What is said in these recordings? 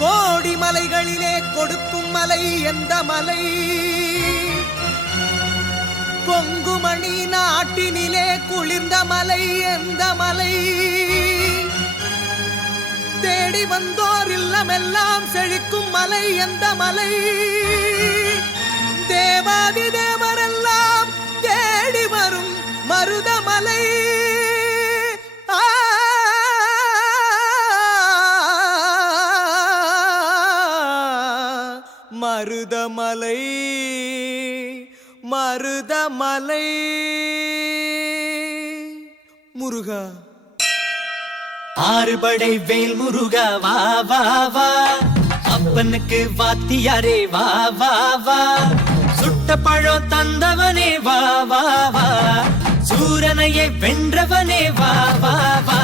கோடி மலைகளிலே கொடுக்கும் மலை எந்த மலை? கொங்குமணி நாட்டினிலே குளிர்ந்த மலை எந்த மலை? தேடி வந்தோர் இல்லமெல்லாம் செழிக்கும் மலை எந்த மலை? தேவாதி தேவரெல்லாம் தேடி வரும் மருதமலை. மருதமலை மருதமலை. முருகா ஆறுபடை வேல் முருகா வா வா வா, அப்பனுக்கு வாத்தியாரே வா வா வா, சுட்ட பழம் தந்தவனே வா வா வா, சூரனையே வென்றவனே வா வா வா,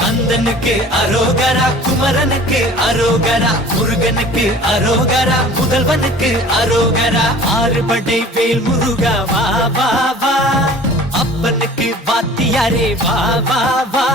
கந்தனுக்கு அரோகரா, குமரனுக்கு அரோகரா, முருகனுக்கு அரோகரா, முதல்வனுக்கு அரோகரா. ஆறுபடை வேல் முருகா வா வா வா, அப்பனுக்கு வாத்தியாரே வா வா வா.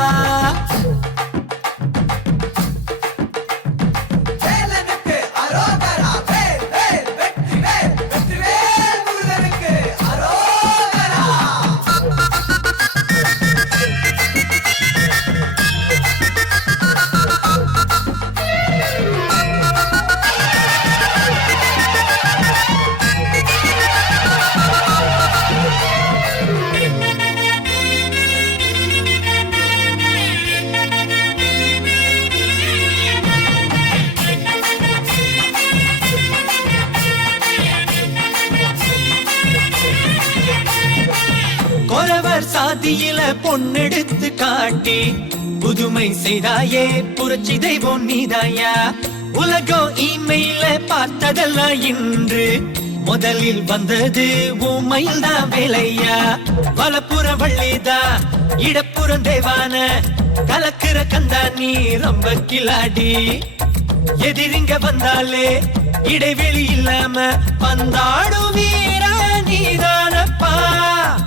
கொரவர் சாதியில பொன்னெடுத்து காட்டி புதுமை செய்தாயே, புரட்சி தெய்வம் நீதாயா. உலகம் இமெயில பார்த்ததெல்லாம் இன்று முதலில் வந்தது உண்மையில் தான் வேலையா. வலப்புற வள்ளிதா இடப்புறம் தேவான கலக்கிற கந்தா நீ ரொம்ப கிளாடி. எதிரிங்க வந்தாலே இடைவெளி இல்லாம பந்தாடும் வீரா நீதானப்பா.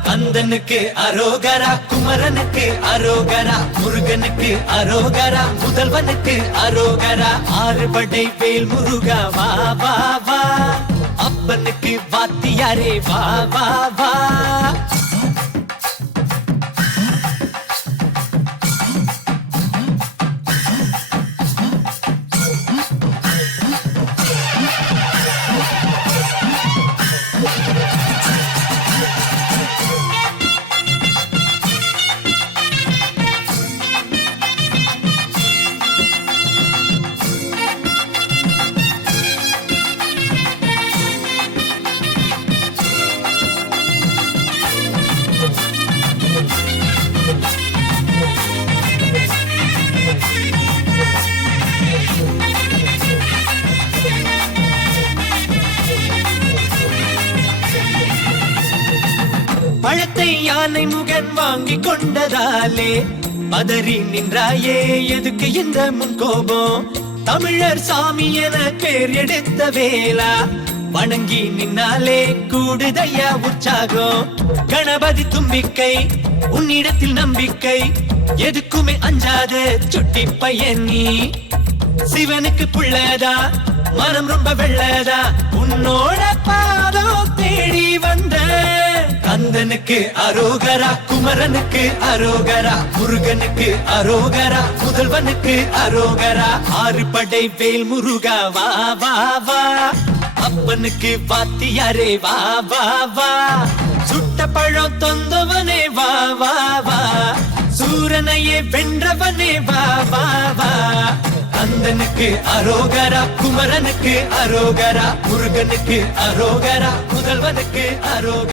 கந்தனுக்கு அரோகரா, குமரனுக்கு அரோகரா, முருகனுக்கு அரோகரா, முதல்வனுக்கு அரோகரா. ஆறுபடை வேல் முருகா வா வா வா, அப்பனுக்கு வாத்தியாரே வா வா வா. பழத்தை யானை முகன் வாங்கி கொண்டதாலே பதறி நின்றாயே, எதுக்கு இந்த முன்கோபம்? தமிழர் சாமி என பேர் எடுத்த வேளா வணங்கி நின்னாலே கூடுதையா உற்சாகம். கணபதி தும்பிக்கை உன்னிடத்தில் நம்பிக்கை, எதுக்குமே அஞ்சாத சுட்டி பையன் நீ. சிவனுக்கு புள்ளதா மனம் ரொம்ப வெள்ளதா, உன்னோட பாதம் தேடி வந்த. கந்தனுக்கு அரோகரா, குமரனுக்கு அரோகரா, முருகனுக்கு அரோகரா, முதல்வனுக்கு அரோகரா. ஆறுபடை வேல் முருகா வா வா வா, அப்பனுக்கு வாத்தியாரே வா வா வா, சுட்ட பழம் தொந்தவனே வா வா வா, சூரனையே வென்றவனே வா வா வா. கந்தனுக்கு அரோகரா, குமரனுக்கு அரோகரா, முருகனுக்கு அரோகரா, முதல்வனுக்கு அரோகரா.